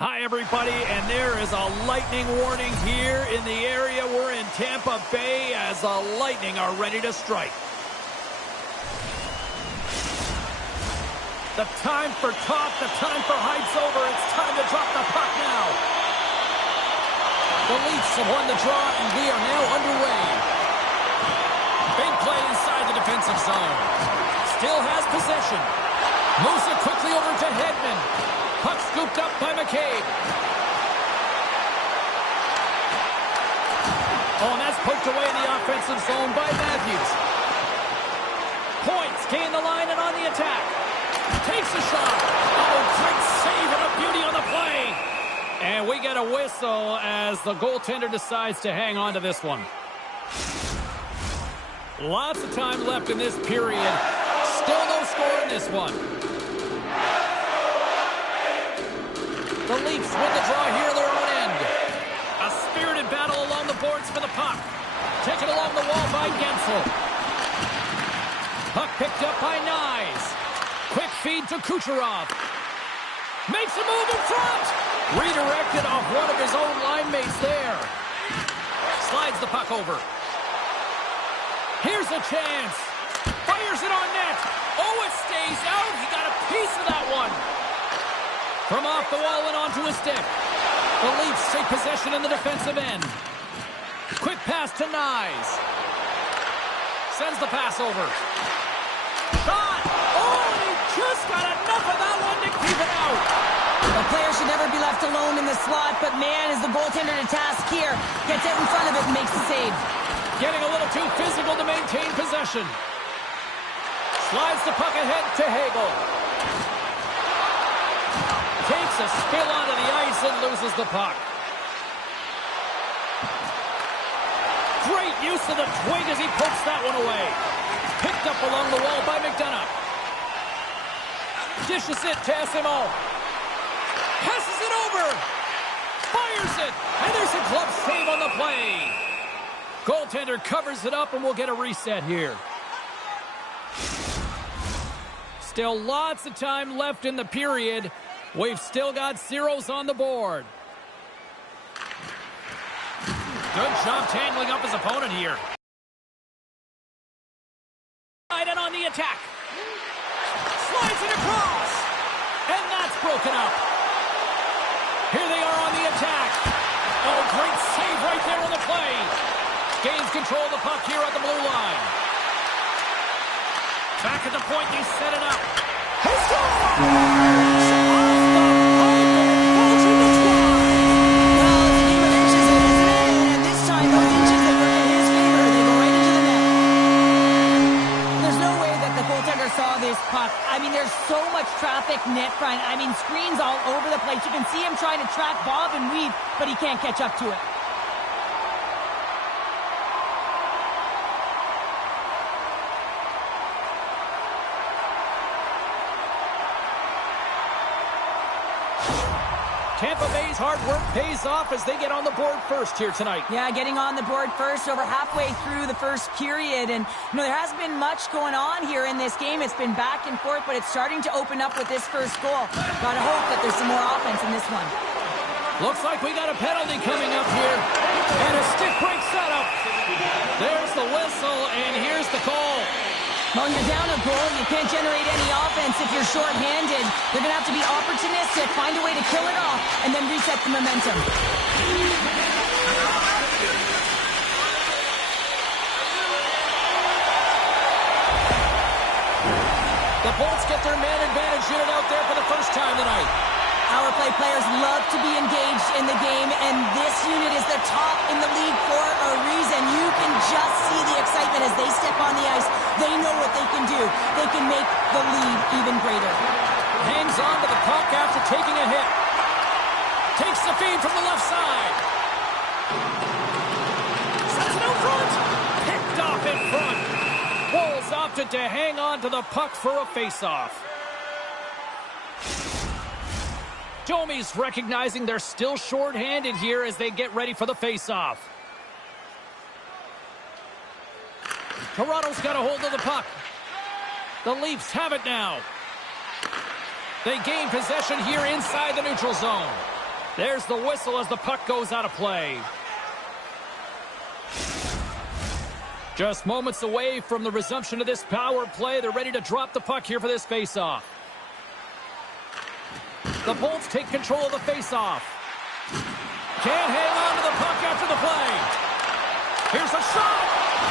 Hi, everybody, and there is a lightning warning here in the area. We're in Tampa Bay as the Lightning are ready to strike. The time for talk, the time for hype's over. It's time to drop the puck now. The Leafs have won the draw, and we are now underway. Big play inside the defensive zone. Still has possession. Moves it quickly over to Hedman. Puck scooped up by McCabe. Oh, and that's poked away in the offensive zone by Matthews. Points gain the line and on the attack. Takes a shot. Oh, great save and a beauty on the play. And we get a whistle as the goaltender decides to hang on to this one. Lots of time left in this period. Still no score in this one. The Leafs win the draw here in their own end. A spirited battle along the boards for the puck. Taken along the wall by Gensel. Puck picked up by Nyes. Quick feed to Kucherov. Makes a move in front. Redirected off one of his own line mates there. Slides the puck over. Here's a chance. Fires it on net. Oh, it stays out. He got a piece of that one. From off the wall and onto his stick. The Leafs take possession in the defensive end. Quick pass to Nyes. Sends the pass over. Shot! Oh, he just got enough of that one to keep it out. The player should never be left alone in the slot, but man, is the goaltender to task here. Gets out in front of it and makes the save. Getting a little too physical to maintain possession. Slides the puck ahead to Hagel. Takes a spill onto the ice and loses the puck. Great use of the twig as he pokes that one away. Picked up along the wall by McDonough. Dishes it to SMO. Passes it over. Fires it. And there's a glove save on the play. Goaltender covers it up and we'll get a reset here. Still lots of time left in the period. We've still got zeros on the board. Good job tangling up his opponent here. And on the attack. Slides it across. And that's broken up. Here they are on the attack. Oh, great save right there on the play. Gains control of the puck here at the blue line. Back at the point, they set it up. He scores! Puck. I mean, there's so much traffic net front. I mean, screens all over the place. You can see him trying to track Bob and weave, but he can't catch up to it. Tampa Bay's hard work pays off as they get on the board first here tonight. Yeah, getting on the board first over halfway through the first period. And, you know, there hasn't been much going on here in this game. It's been back and forth, but it's starting to open up with this first goal. Gotta hope that there's some more offense in this one. Looks like we got a penalty coming up here. And a stick break setup. There's the whistle, and here's the call. When you're down a goal, you can't generate any offense if you're shorthanded. They're going to have to be opportunistic, find a way to kill it off, and then reset the momentum. The Bolts get their man advantage unit out there for the first time tonight. Power play players love to be engaged in the game, and this unit is the top in the league for a reason. You can just see the excitement as they step on the ice. They know what they can do. They can make the lead even greater. Hangs on to the puck after taking a hit. Takes the feed from the left side. Sends it out front. Picked off in front. Wolves opted to hang on to the puck for a face-off. Domi's recognizing they're still short-handed here as they get ready for the face-off. Toronto's got a hold of the puck. The Leafs have it now. They gain possession here inside the neutral zone. There's the whistle as the puck goes out of play. Just moments away from the resumption of this power play. They're ready to drop the puck here for this faceoff. The Bolts take control of the faceoff. Can't hang on to the puck after the play. Here's a shot.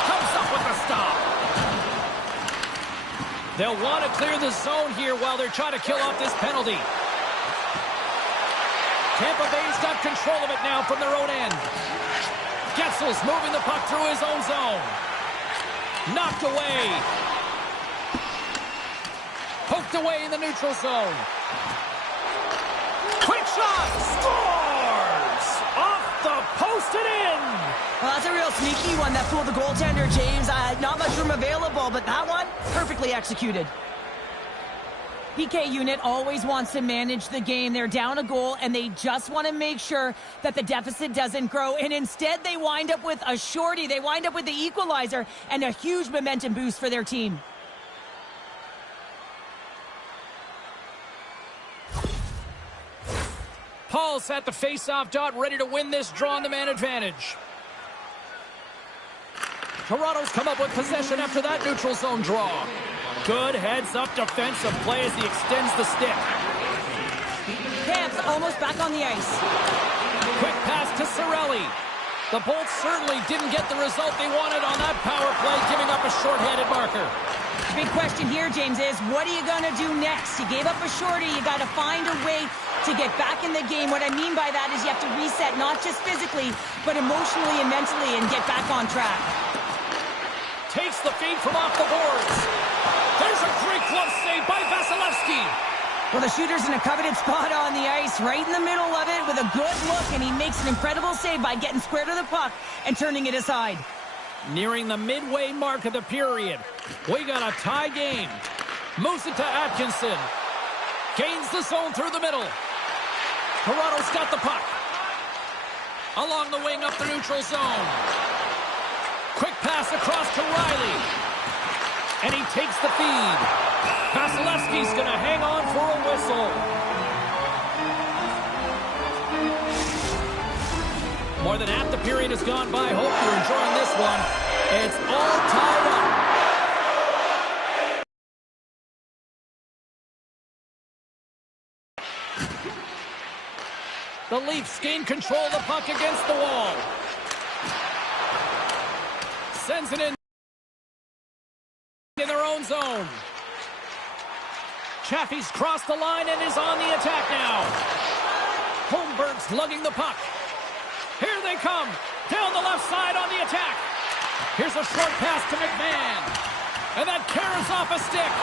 Comes up with the stop. They'll want to clear the zone here while they're trying to kill off this penalty. Tampa Bay's got control of it now from their own end. Getzel's moving the puck through his own zone. Knocked away. Poked away in the neutral zone. Quick shot. Scores! Off the post and in. Well, that's a real sneaky one that fooled the goaltender, James. Not much room available, but that one, perfectly executed. PK unit always wants to manage the game. They're down a goal, and they just want to make sure that the deficit doesn't grow. And instead, they wind up with a shorty. They wind up with the equalizer and a huge momentum boost for their team. Paul's at the face-off dot, ready to win this draw on the man advantage. Toronto's come up with possession after that neutral zone draw. Good heads-up defensive play as he extends the stick. Camp's almost back on the ice. Quick pass to Cirelli. The Bolts certainly didn't get the result they wanted on that power play, giving up a short-handed marker. The big question here, James, is what are you going to do next? You gave up a shorty. You got to find a way to get back in the game. What I mean by that is you have to reset, not just physically, but emotionally and mentally, and get back on track. Takes the feed from off the boards. There's a great glove save by Vasilevsky. Well, the shooter's in a coveted spot on the ice, right in the middle of it with a good look, and he makes an incredible save by getting square to the puck and turning it aside. Nearing the midway mark of the period. We got a tie game. Moves it to Atkinson. Gains the zone through the middle. Toronto's got the puck. Along the wing up the neutral zone. Quick pass across to Riley. And he takes the feed. Vasilevsky's going to hang on for a whistle. More than half the period has gone by. Hope you're enjoying this one. It's all tied up. The Leafs gain control of the puck against the wall. Sends it in their own zone. Chaffee's crossed the line and is on the attack now. Holmberg's lugging the puck. Here they come. Down the left side on the attack. Here's a short pass to McMahon. And that carries off a stick.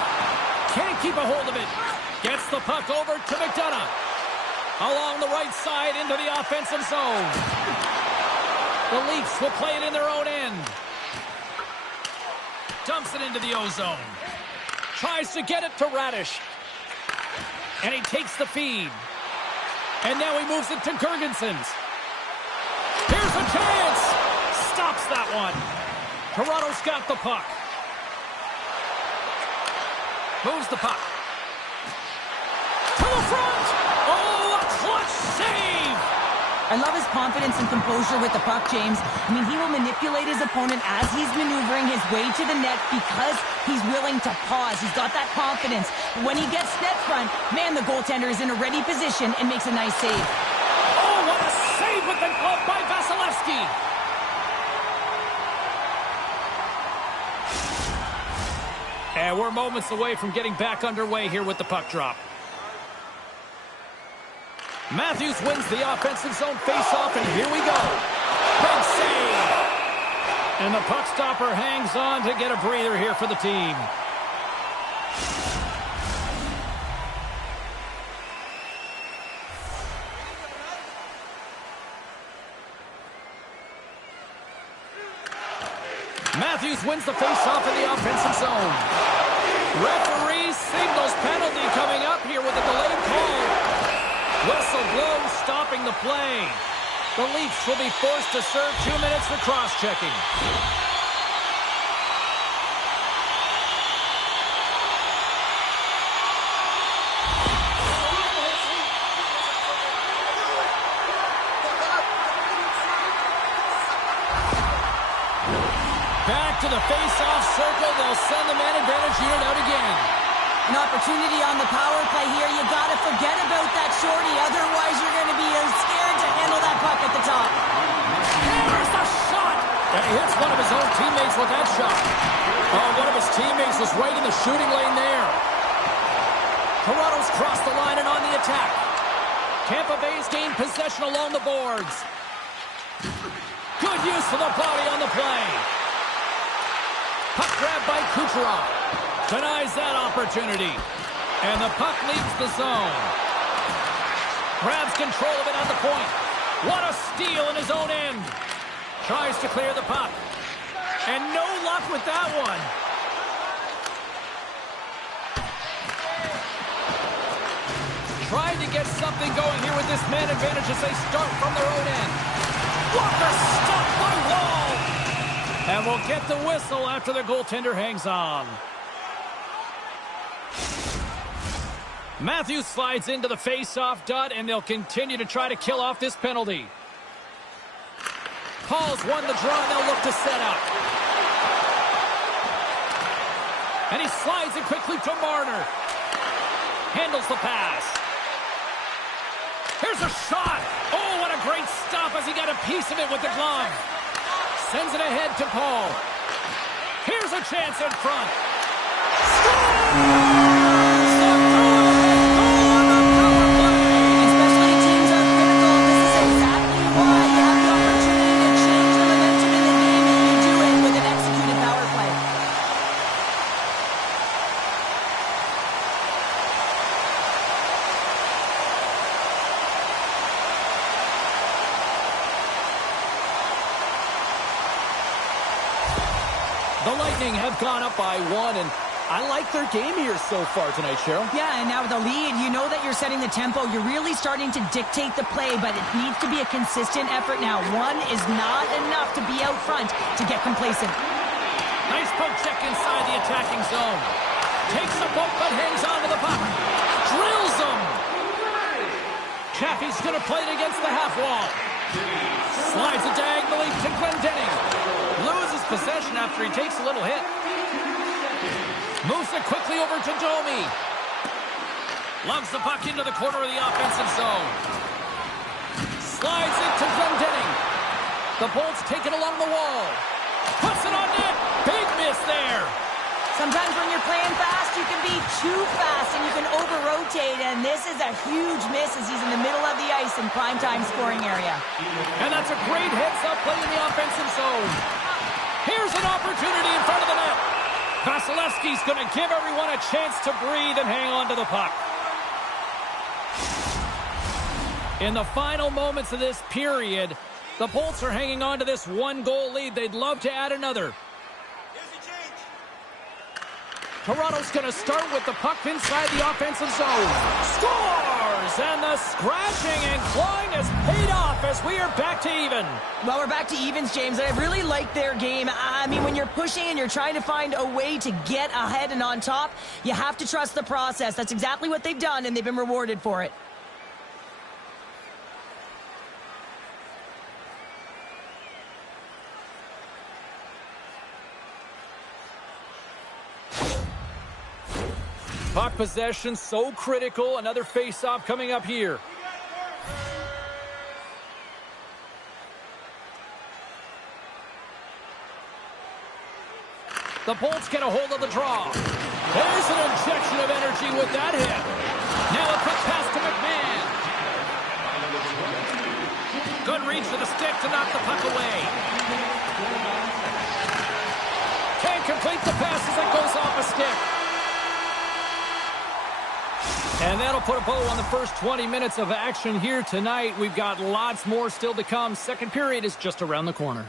Can't keep a hold of it. Gets the puck over to McDonough. Along the right side into the offensive zone. The Leafs will play it in their own end. Dumps it into the O-zone. Tries to get it to Radish. And he takes the feed. And now he moves it to Girgensons. Here's a chance. Stops that one. Toronto's got the puck. Moves the puck. To the front. Oh, a clutch save. I love his confidence and composure with the puck, James. I mean, he will manipulate his opponent as he's maneuvering his way to the net because he's willing to pause. He's got that confidence. But when he gets net front, man, the goaltender is in a ready position and makes a nice save. Oh, what a save with the glove by Vasilevsky. And we're moments away from getting back underway here with the puck drop. Matthews wins the offensive zone faceoff, and here we go. Big save. And the puck stopper hangs on to get a breather here for the team. Matthews wins the faceoff in the offensive zone. Referee signals penalty coming up here with a delayed call. Whistle blows, stopping the play. The Leafs will be forced to serve 2 minutes for cross-checking. Back to the face-off circle. They'll send the man advantage unit out again. An opportunity on the power play here. You got to forget about that shorty. Otherwise, you're going to be scared to handle that puck at the top. There's the shot. And he hits one of his own teammates with that shot. Oh, one of his teammates was right in the shooting lane there. Toronto's crossed the line and on the attack. Tampa Bay's gained possession along the boards. Good use of the body on the play. Puck grab by Kucherov. Denies that opportunity. And the puck leaves the zone. Grabs control of it on the point. What a steal in his own end. Tries to clear the puck. And no luck with that one. Trying to get something going here with this man advantage as they start from their own end. What a stop by Wall! And we'll get the whistle after the goaltender hangs on. Matthews slides into the face-off dot, and they'll continue to try to kill off this penalty. Paul's won the draw, and they'll look to set up. And he slides it quickly to Marner. Handles the pass. Here's a shot. Oh, what a great stop as he got a piece of it with the glove. Sends it ahead to Paul. Here's a chance in front. Score! The Lightning have gone up by 1, and I like their game here so far tonight, Cheryl. Yeah, and now with the lead, you know that you're setting the tempo. You're really starting to dictate the play, but it needs to be a consistent effort now. One is not enough to be out front to get complacent. Nice poke check inside the attacking zone. Takes the poke, but hangs on to the puck. Drills him. Chappie's going to play it against the half wall. Slides it diagonally to Glendening. Loses possession after he takes a little hit. Moves it quickly over to Domi. Loves the puck into the corner of the offensive zone. Slides it to Glendening. The Bolts take it along the wall. Puts it on net. Big miss there. Sometimes when you're playing fast, you can be too fast and you can over-rotate, and this is a huge miss as he's in the middle of the ice in prime-time scoring area. And that's a great heads-up play in the offensive zone. Here's an opportunity in front of the net. Vasilevsky's going to give everyone a chance to breathe and hang on to the puck. In the final moments of this period, the Bolts are hanging on to this one-goal lead. They'd love to add another. Toronto's going to start with the puck inside the offensive zone. Scores! And the scratching and clawing has paid off as we are back to even. Well, we're back to evens, James. I really like their game. I mean, when you're pushing and you're trying to find a way to get ahead and on top, you have to trust the process. That's exactly what they've done, and they've been rewarded for it. Puck possession so critical. Another face-off coming up here. The Bolts get a hold of the draw. There's an injection of energy with that hit. Now a quick pass to McMahon. Good reach to the stick to knock the puck away. Can't complete the pass as it goes off a stick. And that'll put a bow on the first 20 minutes of action here tonight. We've got lots more still to come. Second period is just around the corner.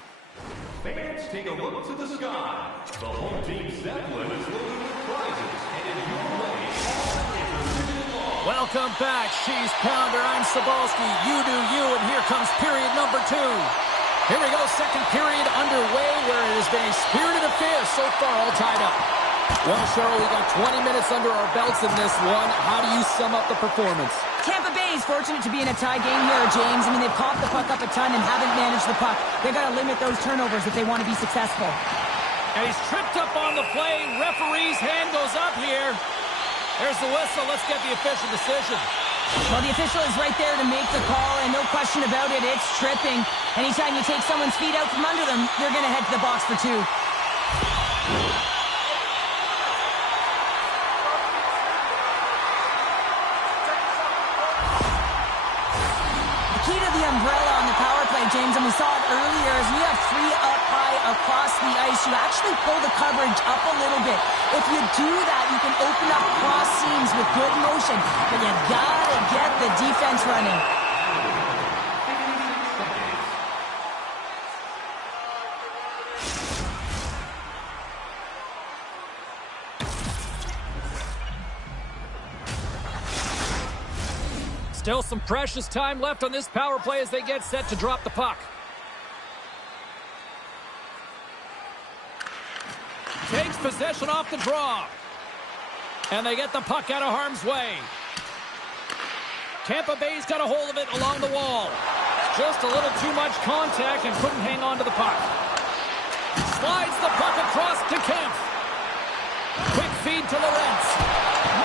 Fans, take a look to the sky. The home team Zeppelin is loaded with prizes, and in your way, welcome back, Cheese Pounder. I'm Sabalski. You do you, and here comes period number 2. Here we go, second period underway, where it has been a spirited affair so far, all tied up. Well, Cheryl, we got 20 minutes under our belts in this one. How do you sum up the performance? Tampa Bay is fortunate to be in a tie game here, James. I mean, they've popped the puck up a ton and haven't managed the puck. They've got to limit those turnovers if they want to be successful. And he's tripped up on the play. Referee's hand goes up here. There's the whistle. Let's get the official decision. Well, the official is right there to make the call, and no question about it, it's tripping. Anytime you take someone's feet out from under them, they're going to head to the box for 2. Key to the umbrella on the power play, James, and we saw it earlier, is we have 3 up high across the ice. You actually pull the coverage up a little bit. If you do that, you can open up cross seams with good motion, but you gotta get the defense running. Still some precious time left on this power play as they get set to drop the puck. Takes possession off the draw. And they get the puck out of harm's way. Tampa Bay's got a hold of it along the wall. Just a little too much contact and couldn't hang on to the puck. Slides the puck across to Kemp. Quick feed to Lorentz.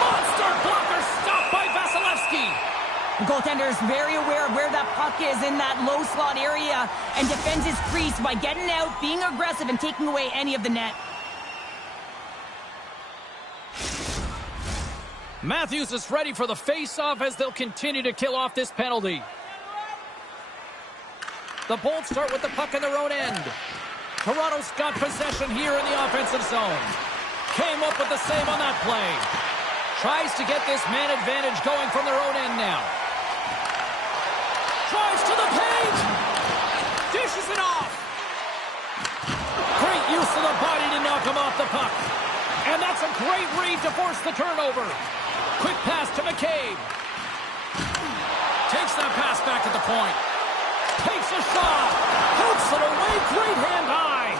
Monster blocker stopped by Vasilevsky. The goaltender is very aware of where that puck is in that low slot area and defends his crease by getting out, being aggressive, and taking away any of the net. Matthews is ready for the face-off as they'll continue to kill off this penalty. The Bolts start with the puck in their own end. Toronto's got possession here in the offensive zone. Came up with the save on that play. Tries to get this man advantage going from their own end now. Drives to the paint. Dishes it off. Great use of the body to knock him off the puck. And that's a great read to force the turnover. Quick pass to McCabe. Takes that pass back at the point. Takes a shot. Hoops it away. Great hand high.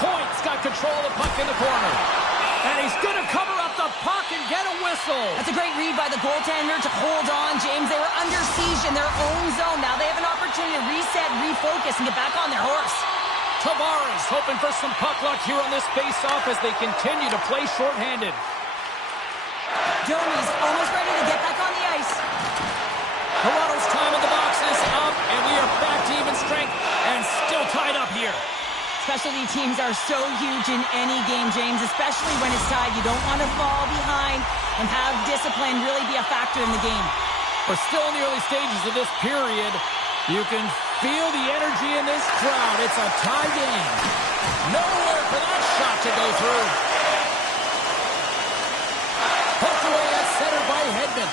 Point's got control of the puck in the corner. And he's going to cover up the puck and get a whistle. That's a great read by the goaltender to hold on, James. They were under siege in their own zone. Now they have an opportunity to reset, refocus, and get back on their horse. Tavares hoping for some puck luck here on this face-off as they continue to play shorthanded. Domi's almost ready to get back on the ice. Toronto's time in the box is up, and we are back to even strength and still tied up here. Specialty teams are so huge in any game, James, especially when it's tied. You don't want to fall behind and have discipline really be a factor in the game. We're still in the early stages of this period. You can feel the energy in this crowd. It's a tie game. Nowhere for that shot to go through. Poked away at center by Hedman.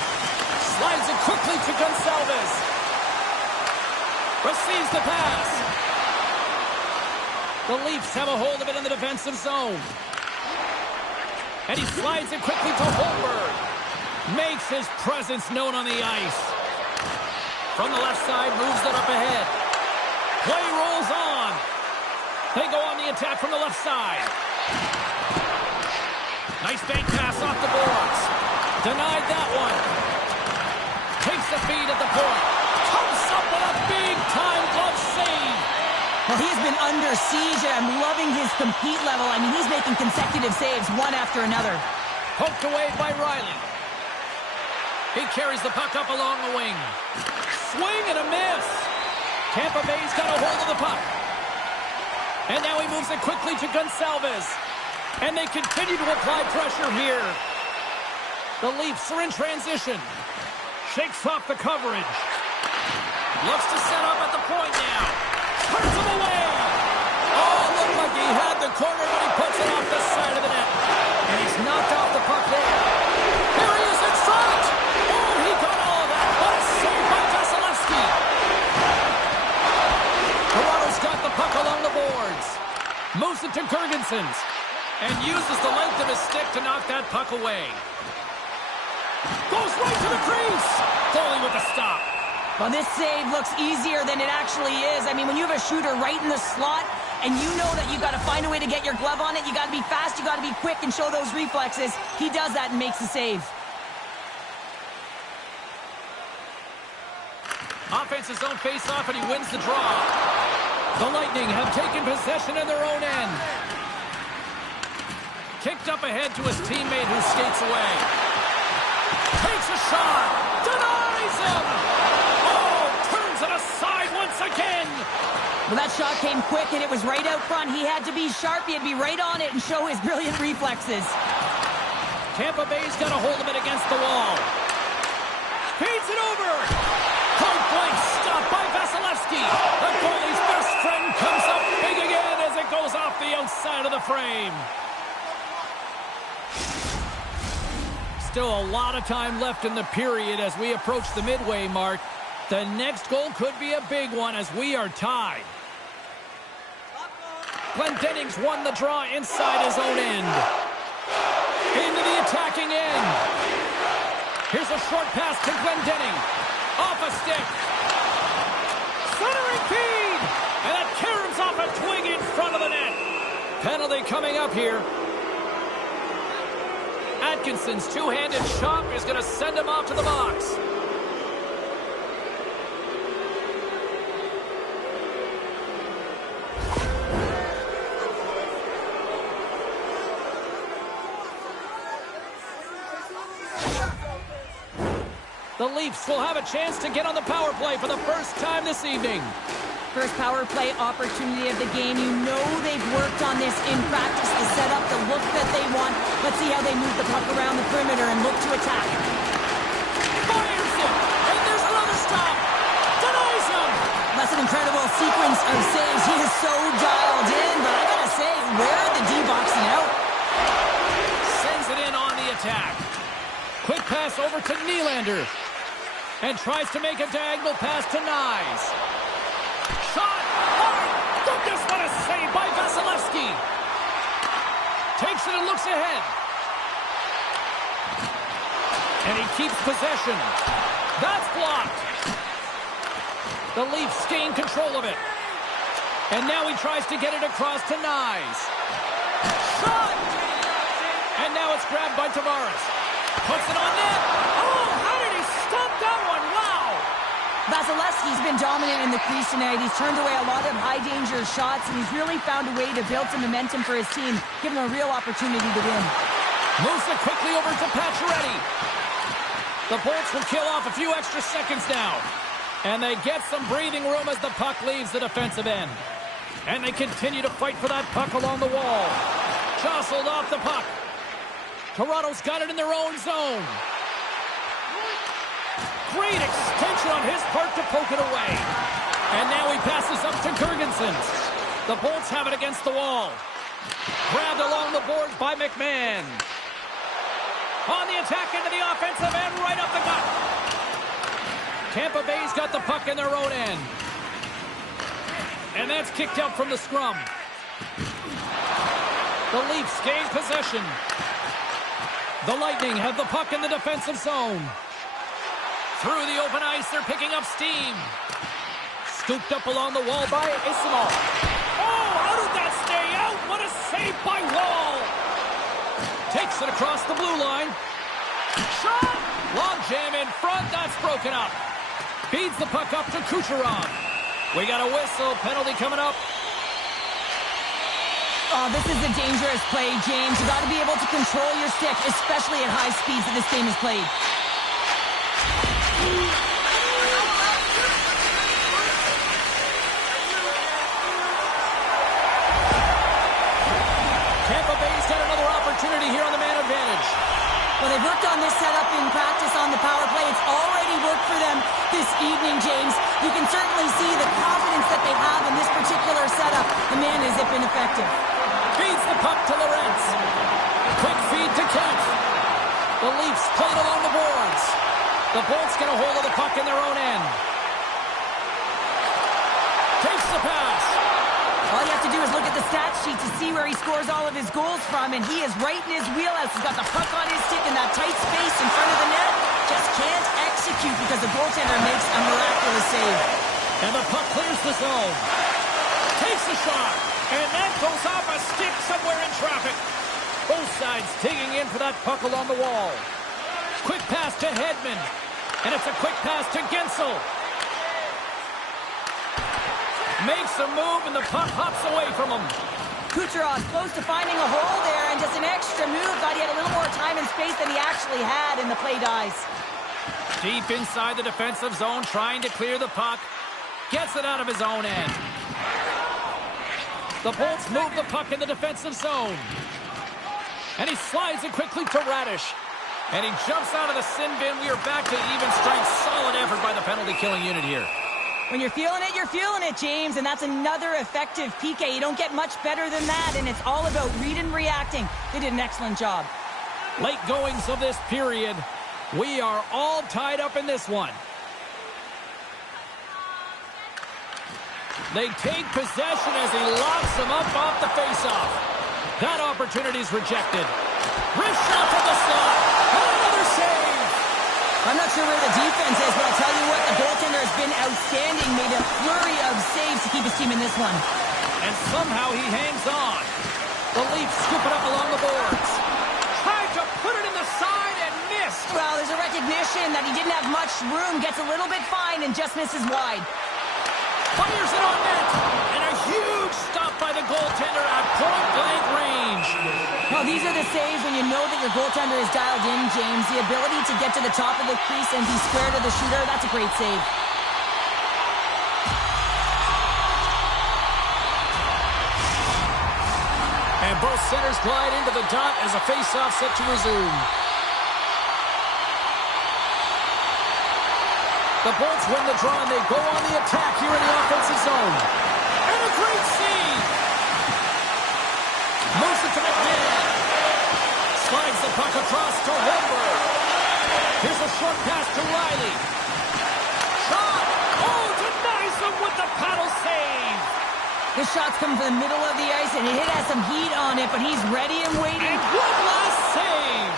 Slides it quickly to Gonçalves. Receives the pass. The Leafs have a hold of it in the defensive zone. And he slides it quickly to Holmberg. Makes his presence known on the ice. From the left side, moves it up ahead. Play rolls on. They go on the attack from the left side. Nice bank pass off the boards. Denied that one. Takes the feed at the point. Comes up with a big-time glove save. Well, he's been under siege, and I'm loving his compete level. I mean, he's making consecutive saves, one after another. Poked away by Riley. He carries the puck up along the wing. Swing and a miss. Tampa Bay's got a hold of the puck. And now he moves it quickly to Gonçalves. And they continue to apply pressure here. The Leafs are in transition. Shakes off the coverage. Looks to set up at the point now. Turns him away. Oh, looked like he had the corner, but he puts it off the side of the net. And he's knocked off the puck there. Here he is in front. Oh, he got all of that. What a save by Vasilevsky. Toronto's got the puck along the boards. Moves it to Gergensons. And uses the length of his stick to knock that puck away. Goes right to the crease. Goalie with a stop. Well, this save looks easier than it actually is. I mean, when you have a shooter right in the slot and you know that you've got to find a way to get your glove on it, you got to be fast, you got to be quick and show those reflexes. He does that and makes the save. Offensive zone face-off, and he wins the draw. The Lightning have taken possession in their own end. Kicked up ahead to his teammate who skates away. Takes a shot. Denies him. Oh, turns it aside once again. Well, that shot came quick, and it was right out front. He had to be sharp. He had to be right on it and show his brilliant reflexes. Tampa Bay's got a hold of it against the wall. Feeds it over. Point-blank stop by Vasilevsky. The goalie's best friend comes up big again as it goes off the outside of the frame. Still a lot of time left in the period as we approach the midway mark. The next goal could be a big one as we are tied. Glendening's won the draw inside his own end. Into the attacking end. Here's a short pass to Glendening. Off a stick. Centering feed. And it caroms off a twig in front of the net. Penalty coming up here. Atkinson's two-handed chop is going to send him off to the box. The Leafs will have a chance to get on the power play for the first time this evening. First power play opportunity of the game. You know they've worked on this in practice to set up the look that they want. Let's see how they move the puck around the perimeter and look to attack. Fires it! And there's another stop! Denies him! That's an incredible sequence of saves. He is so dialed in, but I gotta say, where are the D-boxing out? Sends it in on the attack. Quick pass over to Nylander. And tries to make a diagonal pass to Nyes. Shot! Oh, goodness, what a save by Vasilevsky! Takes it and looks ahead. And he keeps possession. That's blocked. The Leafs gain control of it. And now he tries to get it across to Nyes. Shot! And now it's grabbed by Tavares. Puts it on net. Oh, how did he stop that one? Wow! Vasilevsky's been dominant in the crease tonight. He's turned away a lot of high-danger shots, and he's really found a way to build some momentum for his team, giving him a real opportunity to win. Moves it quickly over to Pacioretty. The Bolts will kill off a few extra seconds now. And they get some breathing room as the puck leaves the defensive end. And they continue to fight for that puck along the wall. Jostled off the puck. Toronto's got it in their own zone. Great extension on his part to poke it away. And now he passes up to Gergensen. The Bolts have it against the wall. Grabbed along the boards by McMahon. On the attack into the offensive end, right up the gut. Tampa Bay's got the puck in their own end. And that's kicked out from the scrum. The Leafs gain possession. The Lightning have the puck in the defensive zone. Through the open ice, they're picking up steam. Scooped up along the wall by Isamov. Oh, how did that stay out? What a save by Wall. Takes it across the blue line. Shot! Long jam in front, that's broken up. Feeds the puck up to Kucherov. We got a whistle, penalty coming up. Oh, this is a dangerous play, James. You got to be able to control your stick, especially at high speeds that this game is played. Tampa Bay's got another opportunity here on the man advantage. Well, they've worked on this setup in practice on the power play. It's already worked for them this evening, James. You can certainly see the confidence that they have in this particular setup. The man is ineffective. Feeds the puck to Lorentz. Quick feed to Kent. The Leafs play it along the boards. The Bolts get a hold of the puck in their own end. Takes the pass. All you have to do is look at the stat sheet to see where he scores all of his goals from, and he is right in his wheelhouse. He's got the puck on his stick in that tight space in front of the net. Just can't execute because the goaltender makes a miraculous save. And the puck clears the zone. Takes the shot. And that goes off a stick somewhere in traffic. Both sides digging in for that puck along the wall. Quick pass to Hedman. And it's a quick pass to Gensel. Makes a move, and the puck hops away from him. Kucherov close to finding a hole there, and just an extra move. Thought he had a little more time and space than he actually had, and the play dies. Deep inside the defensive zone, trying to clear the puck. Gets it out of his own end. The Bolts move the puck in the defensive zone. And he slides it quickly to Radish. And he jumps out of the sin bin. We are back to even strength. Solid effort by the penalty-killing unit here. When you're feeling it, James, and that's another effective PK. You don't get much better than that, and it's all about read and reacting. They did an excellent job. Late goings of this period. We are all tied up in this one. They take possession as he locks them up off the faceoff. That opportunity's rejected. Wrist shot from the slot. Another save. I'm not sure where the defense is, but I'll tell you what, the goaltender has been outstanding. Made a flurry of saves to keep his team in this one. And somehow he hangs on. The Leafs scoop it up along the boards. Tried to put it in the side and missed. Well, there's a recognition that he didn't have much room. Gets a little bit fine and just misses wide. Fires it on net. And a huge stop by the goaltender at point-blank range. Well, these are the saves when you know that your goaltender is dialed in, James. The ability to get to the top of the crease and be square to the shooter, that's a great save. And both centers glide into the dot as a face-off set to resume. The Bolts win the draw, and they go on the attack here in the offensive zone. And a great save! Moves it to McMahon. Slides the puck across to Holmberg. Here's a short pass to Riley. Shot! Oh, denies him with the paddle save! The shot's coming from the middle of the ice, and it has some heat on it, but he's ready and waiting. And one last save!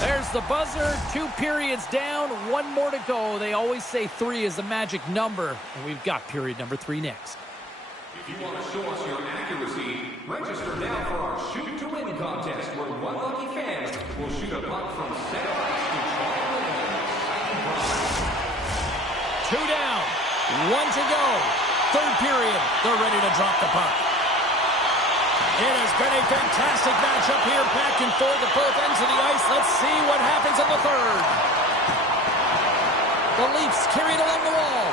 There's the buzzer. 2 periods down, 1 more to go. They always say 3 is a magic number, and we've got period number 3 next. If you want to show us your accuracy, register now for our Shoot to Win contest, where one lucky fan will shoot a puck from center ice to try to win the second prize. 2 down, 1 to go. 3rd period, they're ready to drop the puck. It has been a fantastic matchup here, back and forth at both ends of the ice. Let's see what happens in the 3rd. The Leafs carry it along the wall.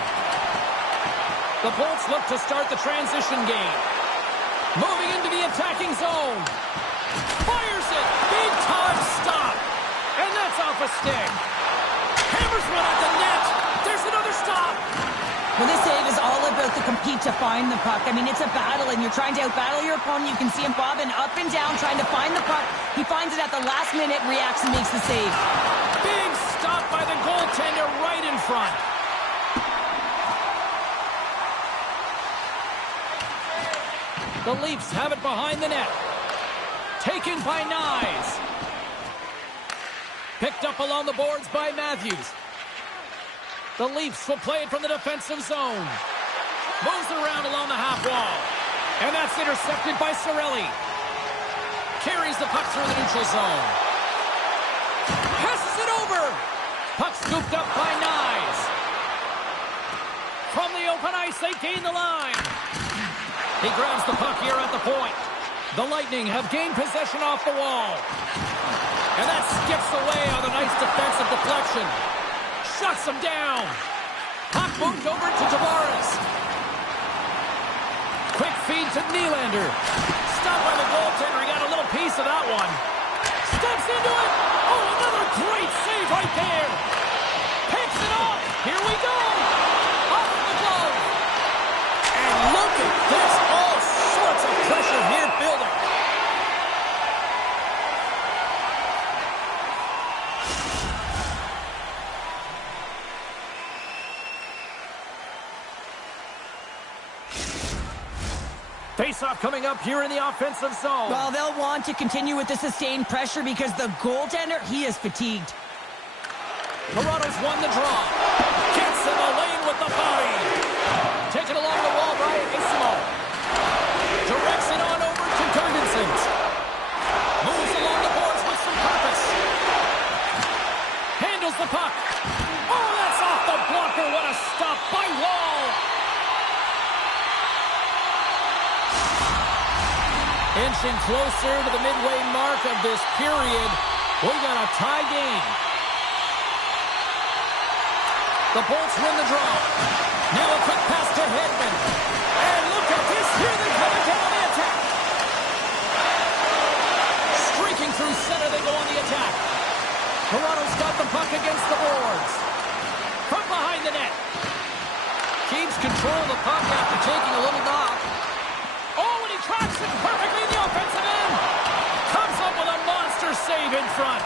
The Bolts look to start the transition game. Moving into the attacking zone. Fires it. Big time stop. And that's off a stick. Hammers one at the net. There's another stop. Well, this save is all about the compete to find the puck. I mean, it's a battle, and you're trying to outbattle your opponent. You can see him bobbing up and down, trying to find the puck. He finds it at the last minute, reacts, and makes the save. Big stop by the goaltender right in front. The Leafs have it behind the net. Taken by Nyes. Picked up along the boards by Matthews. The Leafs will play it from the defensive zone. Moves it around along the half wall. And that's intercepted by Cirelli. Carries the puck through the neutral zone. Passes it over. Puck scooped up by Nyes. From the open ice, they gain the line. He grabs the puck here at the point. The Lightning have gained possession off the wall. And that skips away on a nice defensive deflection. Shuts him down. Puck moved over to Tavares. Quick feed to Nylander. Stopped by the goaltender. He got a little piece of that one. Steps into it. Oh, another great save right there. Picks it off. Here we go. Off the glove. And look at this. All sorts of pressure here building. Face-off coming up here in the offensive zone. Well, they'll want to continue with the sustained pressure because the goaltender, he is fatigued. Toronto's won the draw. Gets in the lane with the body. Taken along the wall by Ismo. Directs it on over to Gardensons. Moves along the boards with some purpose. Handles the puck. Oh, that's off the blocker. What a stop by Inching closer to the midway mark of this period. We got a tie game. The Bolts win the draw. Now a quick pass to Hedman. And look at this. Here they come again on the attack. Streaking through center, they go on the attack. Toronto's got the puck against the boards. From behind the net. Keeps control of the puck after taking a little knock. Oh, and he tracks it perfectly in the offensive end. Comes up with a monster save in front.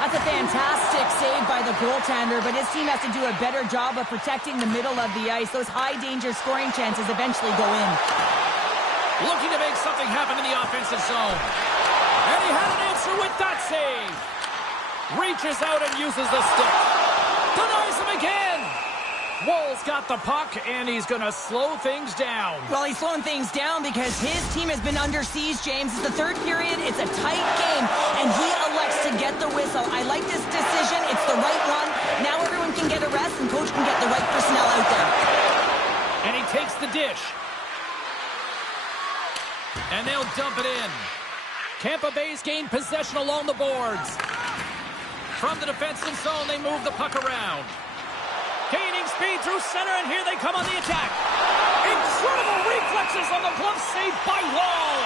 That's a fantastic save by the goaltender, but his team has to do a better job of protecting the middle of the ice. Those high-danger scoring chances eventually go in. Looking to make something happen in the offensive zone. And he had an answer with that save. Reaches out and uses the stick. Denies him again. Woll's got the puck, and he's going to slow things down. Well, he's slowing things down because his team has been under siege, James. It's the third period. It's a tight game, and he elects to get the whistle. I like this decision. It's the right one. Now everyone can get a rest, and coach can get the right personnel out there. And he takes the dish. And they'll dump it in. Tampa Bay's gained possession along the boards. From the defensive zone, they move the puck around. Gaining speed through center, and here they come on the attack. Incredible reflexes on the glove save by Woll.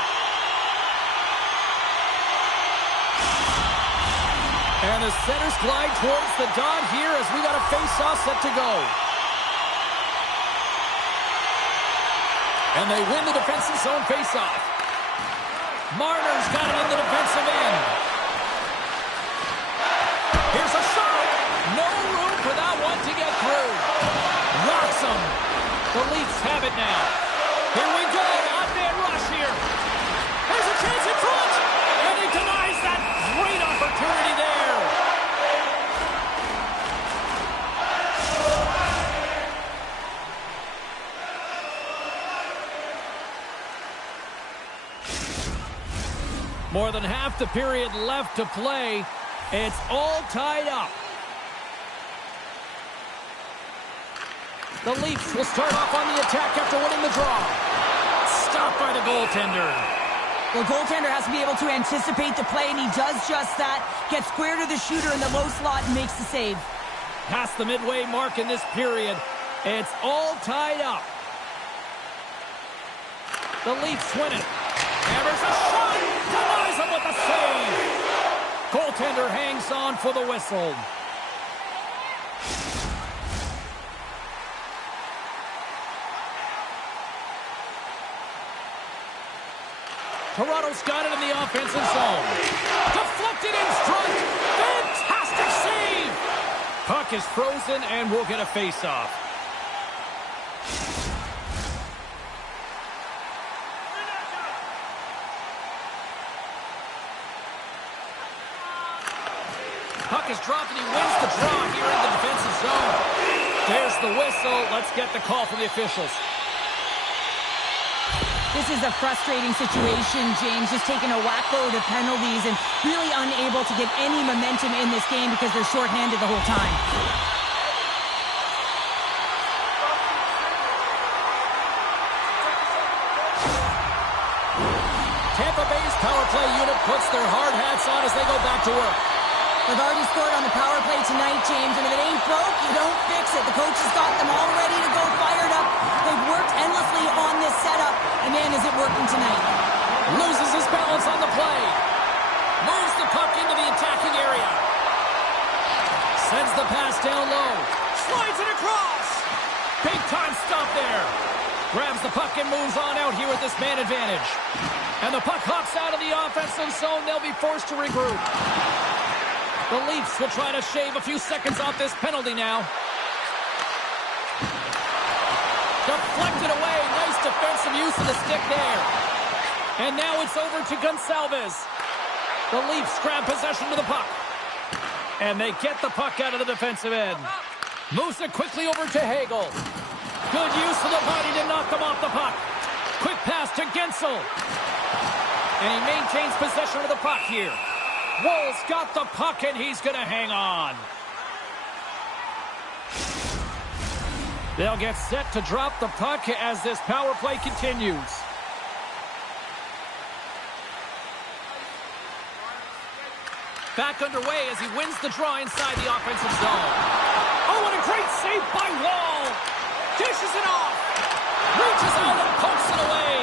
And the centers glide towards the dot here as we got a face-off set to go. And they win the defensive zone face-off. Marner's got it in the defensive end. Here's a shot. No room for that one to get through. Rocks him. The Leafs have it now. Here we go. Odd-man rush here. There's a chance in front. And he denies that great opportunity there. More than half the period left to play. It's all tied up. The Leafs will start off on the attack after winning the draw. Stopped by the goaltender. The goaltender has to be able to anticipate the play, and he does just that. Gets square to the shooter in the low slot and makes the save. Past the midway mark in this period. It's all tied up. The Leafs win it. Hammers a shot. Denies him with a save. Goaltender hangs on for the whistle. Toronto's got it in the offensive zone. Deflected in front. Fantastic save. Puck is frozen, and we'll get a face-off. Puck is dropped, and he wins the draw here in the defensive zone. There's the whistle. Let's get the call from the officials. This is a frustrating situation, James, just taking a whack-load of penalties and really unable to get any momentum in this game because they're shorthanded the whole time. Tampa Bay's power play unit puts their hard hats on as they go back to work. They've already scored on the power play tonight, James, and if it ain't broke, you don't fix it. The coach has got them all ready to go, fired up. They've worked endlessly on this setup, and man, is it working tonight. Loses his balance on the play. Moves the puck into the attacking area. Sends the pass down low. Slides it across. Big time stop there. Grabs the puck and moves on out here with this man advantage. And the puck hops out of the offensive zone. They'll be forced to regroup. The Leafs will try to shave a few seconds off this penalty now. Deflected away. Nice defensive use of the stick there. And now it's over to Gonçalves. The Leafs grab possession of the puck. And they get the puck out of the defensive end. Moves it quickly over to Hagel. Good use of the body to knock them off the puck. Quick pass to Gensel. And he maintains possession of the puck here. Woll's got the puck, and he's going to hang on. They'll get set to drop the puck as this power play continues. Back underway as he wins the draw inside the offensive zone. Oh, what a great save by Wall. Dishes it off. Reaches out and pokes it away.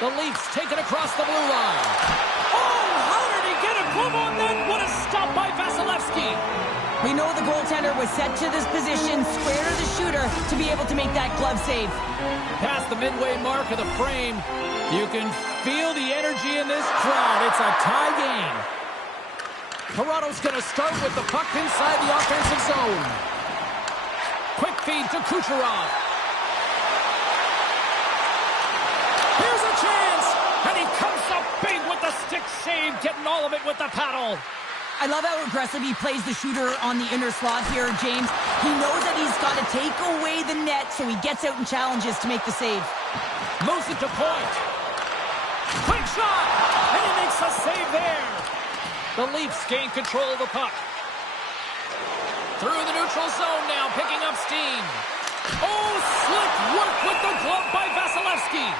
The Leafs take it across the blue line. Oh, how did he get a glove on that? What a stop by Vasilevsky. We know the goaltender was set to this position, square to the shooter, to be able to make that glove save. Past the midway mark of the frame, you can feel the energy in this crowd. It's a tie game. Toronto's going to start with the puck inside the offensive zone. Quick feed to Kucherov. Here's a chance, and he comes up big with the stick save, getting all of it with the paddle. I love how aggressive he plays the shooter on the inner slot here, James. He knows that he's got to take away the net, so he gets out and challenges to make the save. Moves it to point. Quick shot, and he makes a save there. The Leafs gain control of the puck. Through the neutral zone now, picking up steam. Oh, slick work with the glove by Vasilevsky.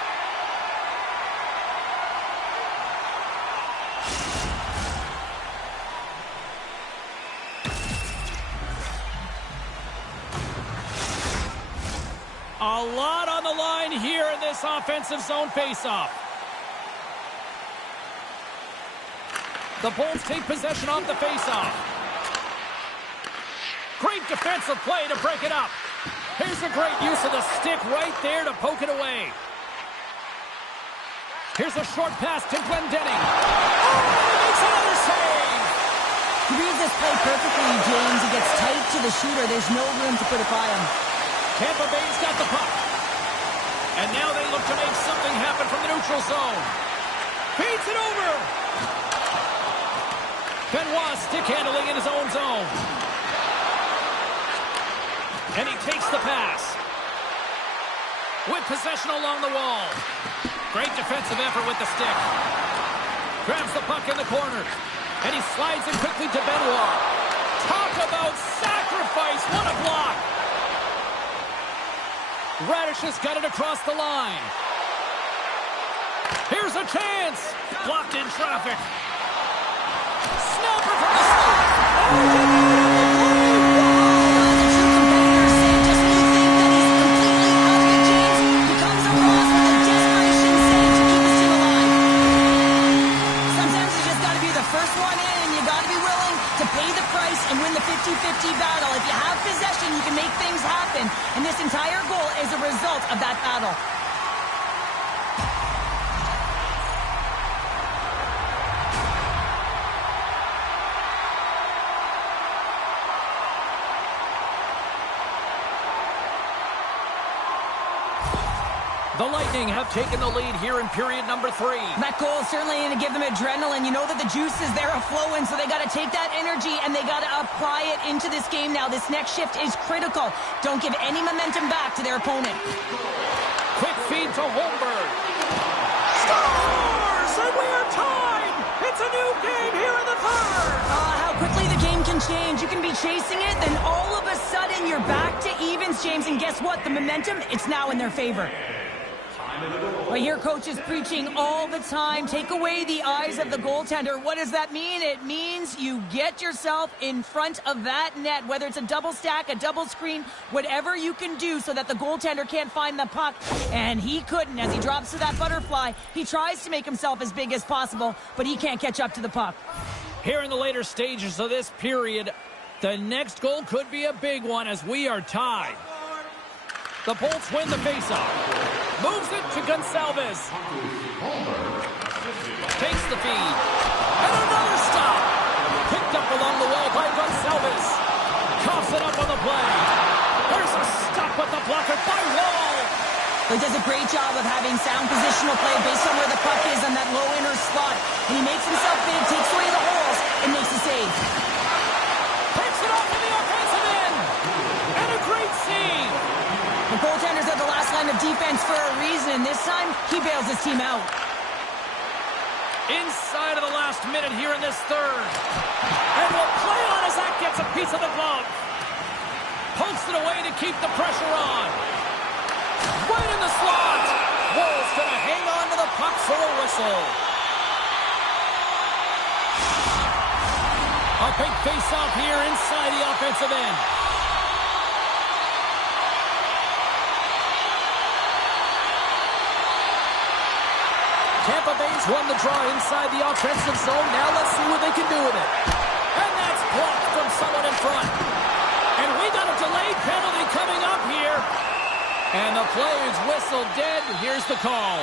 A lot on the line here in this offensive zone faceoff. The Bulls take possession off the faceoff. Great defensive play to break it up. Here's a great use of the stick right there to poke it away. Here's a short pass to Glendening. Oh, he makes another save. He reads this play perfectly, James. He gets tight to the shooter. There's no room to put it by him. Tampa Bay's got the puck. And now they look to make something happen from the neutral zone. Feeds it over. Benoit stick handling in his own zone. And he takes the pass. With possession along the wall. Great defensive effort with the stick. Grabs the puck in the corner. And he slides it quickly to Benoit. Talk about sacrifice. What a block. Radish has got it across the line. Here's a chance. Blocked in traffic. Snapper from the slot. Sometimes you just got to be the first one in, and you got to be willing to pay the price and win the 50-50 battle. If you have possession, you can make things happen. And this entire goal is a result of that battle. The Lightning have taken the lead here in period number 3. That goal is certainly going to give them adrenaline. You know that the juices there are flowing, so they got to take that energy and they got to apply it into this game now. This next shift is critical. Don't give any momentum back to their opponent. Quick feed to Holmberg. Scores! And we are tied! It's a new game here in the third! How quickly the game can change. You can be chasing it, then all of a sudden you're back to evens, James. And guess what? The momentum, it's now in their favor. I hear coaches preaching all the time, take away the eyes of the goaltender. What does that mean? It means you get yourself in front of that net, whether it's a double stack, a double screen, whatever you can do so that the goaltender can't find the puck. And he couldn't. As he drops to that butterfly, he tries to make himself as big as possible, but he can't catch up to the puck. Here in the later stages of this period, the next goal could be a big one as we are tied. The Bolts win the faceoff. Moves it to Gonçalves. Takes the feed. And another stop. Picked up along the wall by Gonçalves. Coughs it up on the play. There's a stop with the blocker by Wall. He does a great job of having sound positional play based on where the puck is on that low inner slot. And he makes himself big, takes away the holes, and makes a save. Picks it off in the offensive end. And a great save. The goaltender's at the last line of defense for a reason. This time, he bails his team out. Inside of the last minute here in this third. And will play on as that gets a piece of the glove. Pokes it away to keep the pressure on. Right in the slot. Wall's going to hang on to the puck for a whistle. A big face-off here inside the offensive end. Tampa Bay's won the draw inside the offensive zone. Now let's see what they can do with it. And that's blocked from someone in front. And we got a delayed penalty coming up here. And the play is whistled dead. Here's the call.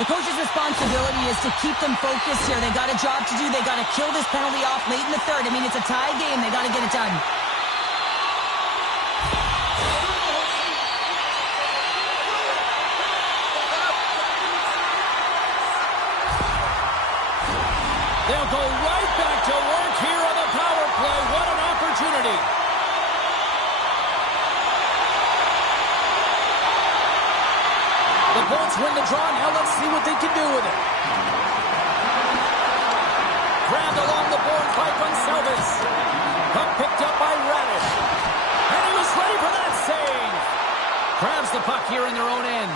The coach's responsibility is to keep them focused here. They got a job to do. They got to kill this penalty off late in the third. I mean, it's a tie game. They got to get it done. They'll go right back to work here on the power play. What an opportunity. The Bolts win the draw. Now let's see what they can do with it. Grabbed along the boards by Gonçalves. Puck picked up by Radish. And he was ready for that save. Grabs the puck here in their own end.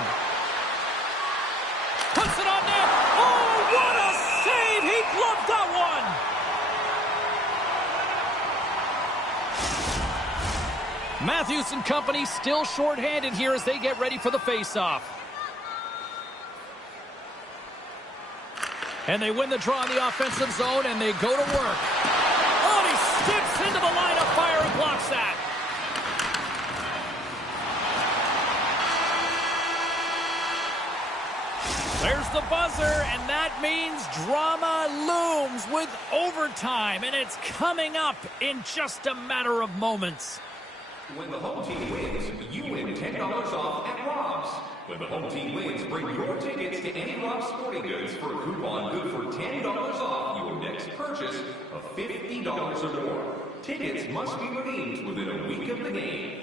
Puts it on net. Oh, what a save! He gloved that one! Matthews and company still shorthanded here as they get ready for the faceoff. And they win the draw in the offensive zone, and they go to work. Oh, and he steps into the line of fire and blocks that. There's the buzzer, and that means drama looms with overtime, and it's coming up in just a matter of moments. When the home team wins, you win $10 off at Rob's. When the home team wins, bring your tickets to any Rob's Sporting Goods for a coupon good for $10 off your next purchase of $50 or more. Tickets must be redeemed within a week of the game.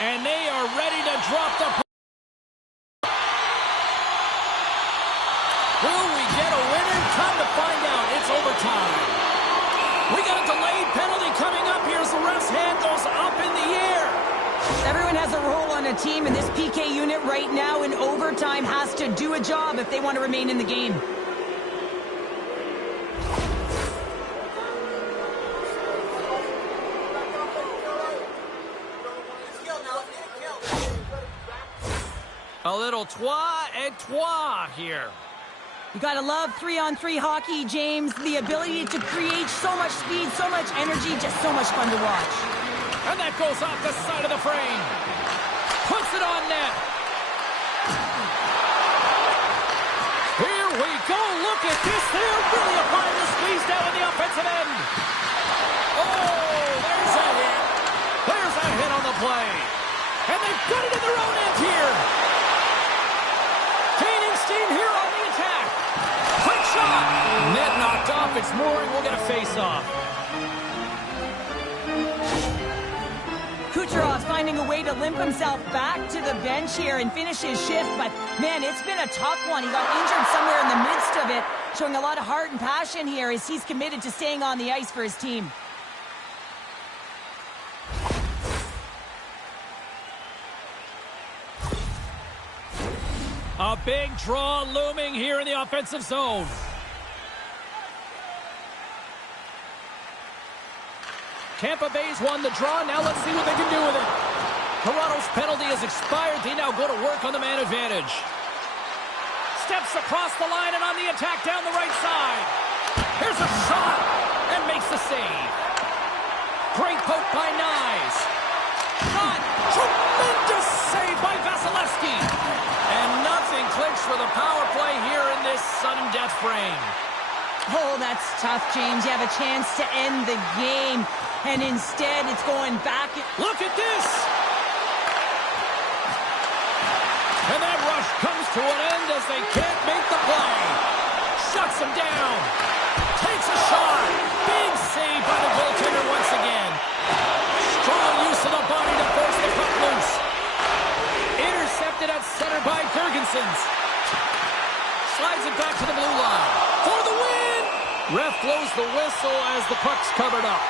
And they are ready to drop the puck. Will we get a winner? Time to find out. It's overtime. We got a delayed penalty coming up here as the ref's hand goes up in the air. Everyone has a role on a team, and this PK unit right now in overtime has to do a job if they want to remain in the game. A little trois et trois here. You gotta love 3-on-3 hockey, James. The ability to create so much speed, so much energy, just so much fun to watch. And that goes off the side of the frame. Puts it on net. at this. They're really applying the squeeze down in the offensive end. Oh, there's a hit. There's a hit on the play. And they've got it in their own end here. Gaining steam here on the attack. Quick shot. Net knocked off. It's Mooring. We'll get a face-off. Kucherov's finding a way to limp himself back to the bench here and finish his shift, but man, it's been a tough one. He got injured somewhere in the midst of it, showing a lot of heart and passion here as he's committed to staying on the ice for his team. A big draw looming here in the offensive zone. Tampa Bay's won the draw. Now let's see what they can do with it. Toronto's penalty has expired. They now go to work on the man advantage. Steps across the line and on the attack down the right side. Here's a shot and makes the save. Great poke by Nyes. Shot. Tremendous save by Vasilevsky. And nothing clicks for the power play here in this sudden death frame. Oh, that's tough, James. You have a chance to end the game, and instead it's going back. Look at this! And that rush comes to an end as they can't make the play. Shuts him down. Takes a shot. Big save by the goaltender once again. Strong use of the body to force the puck loose. Intercepted at center by Gergensons. Slides it back to the blue line. For the win! Ref blows the whistle as the puck's covered up.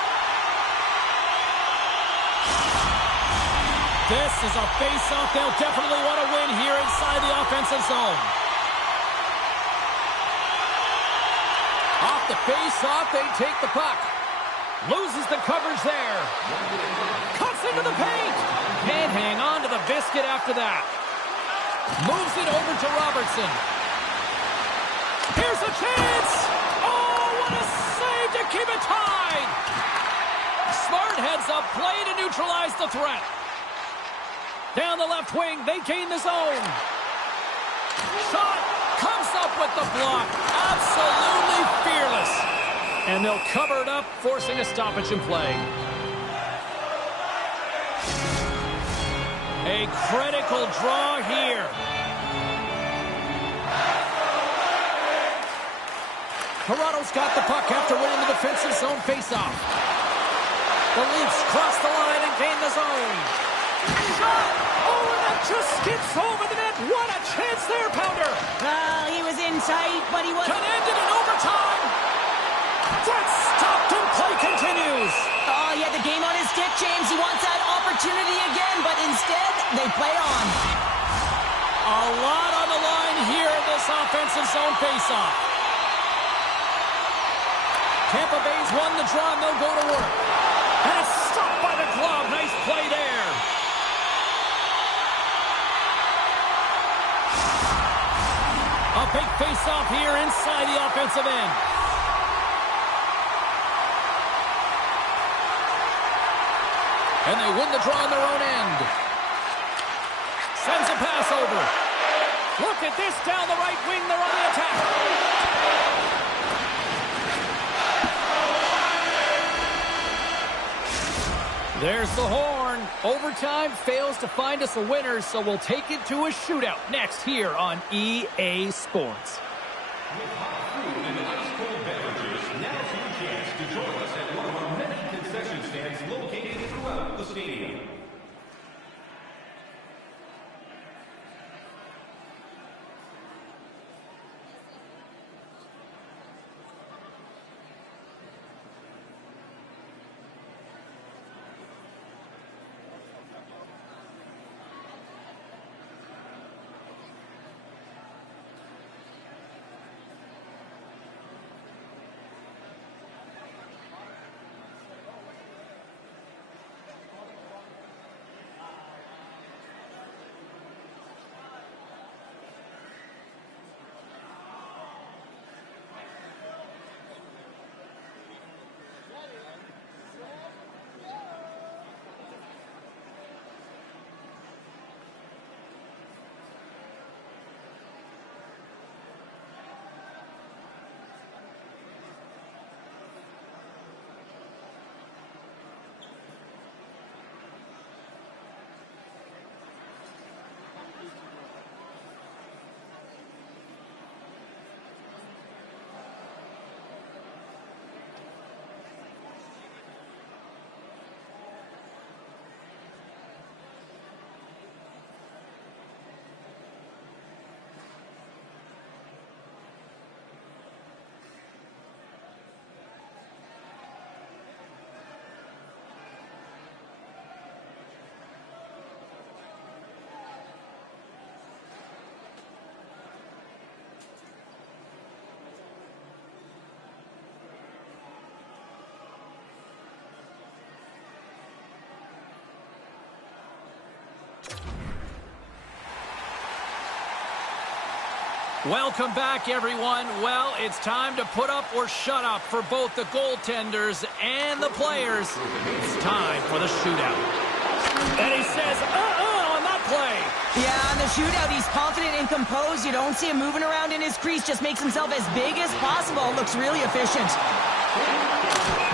This is a face-off they'll definitely want to win here inside the offensive zone. Off the face-off, they take the puck. Loses the coverage there. Cuts into the paint. Can't hang on to the biscuit after that. Moves it over to Robertson. Here's a chance! Oh, what a save to keep it tied! Smart heads up play to neutralize the threat. Down the left wing, they gain the zone. Shot comes up with the block. Absolutely fearless. And they'll cover it up, forcing a stoppage in play. A critical draw here. Toronto's got the puck after winning the defensive zone faceoff. The Leafs cross the line and gain the zone. Shot! Oh, and that just skips over the net. What a chance there, Pounder! Well, he was in tight, but he was... Can end it in overtime. That's stopped and play continues. Oh, he had the game on his stick, James. He wants that opportunity again, but instead, they play on. A lot on the line here in this offensive zone faceoff. Tampa Bay's won the draw, and they'll go to work. And it's stopped by the glove. Nice play there. A big face-off here inside the offensive end. And they win the draw on their own end. Sends a pass over. Look at this down the right wing. They're on the attack. There's the horn. Overtime fails to find us a winner, so we'll take it to a shootout next here on EA Sports. With hot food and ice-cold beverages, now's your chance to join us at one of our many concession stands located throughout the stadium. Welcome back, everyone. Well, it's time to put up or shut up for both the goaltenders and the players. It's time for the shootout. And he says, on that play. Yeah, on the shootout, he's confident and composed. You don't see him moving around in his crease. Just makes himself as big as possible. Looks really efficient.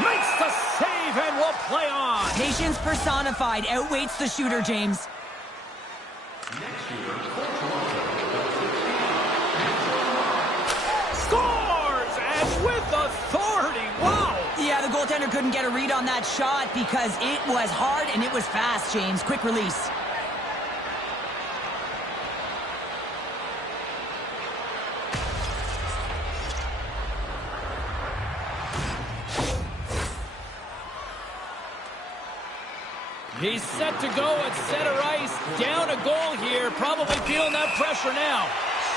Makes the save and will play on. Patience personified. Outweights the shooter, James. Scores! And with authority. Wow! Yeah, the goaltender couldn't get a read on that shot because it was hard and it was fast, James. Quick release. He's set to go at center ice. Down a goal here. Probably feeling that pressure now.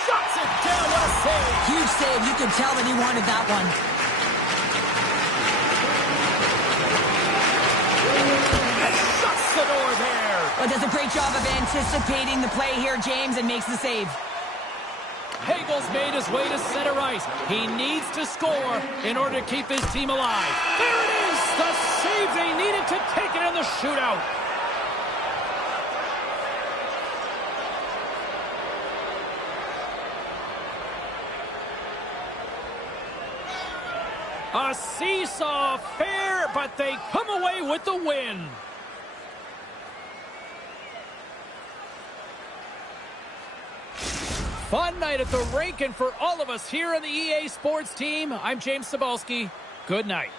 Shuts it down. What a save. Huge save. You could tell that he wanted that one. And shuts the door there. Well, does a great job of anticipating the play here, James, and makes the save. Hagel's made his way to center ice. He needs to score in order to keep his team alive. There it is! The save they needed to take it in the shootout. A seesaw affair, but they come away with the win. Fun night at the rink, and for all of us here on the EA Sports team, I'm James Cebulski. Good night.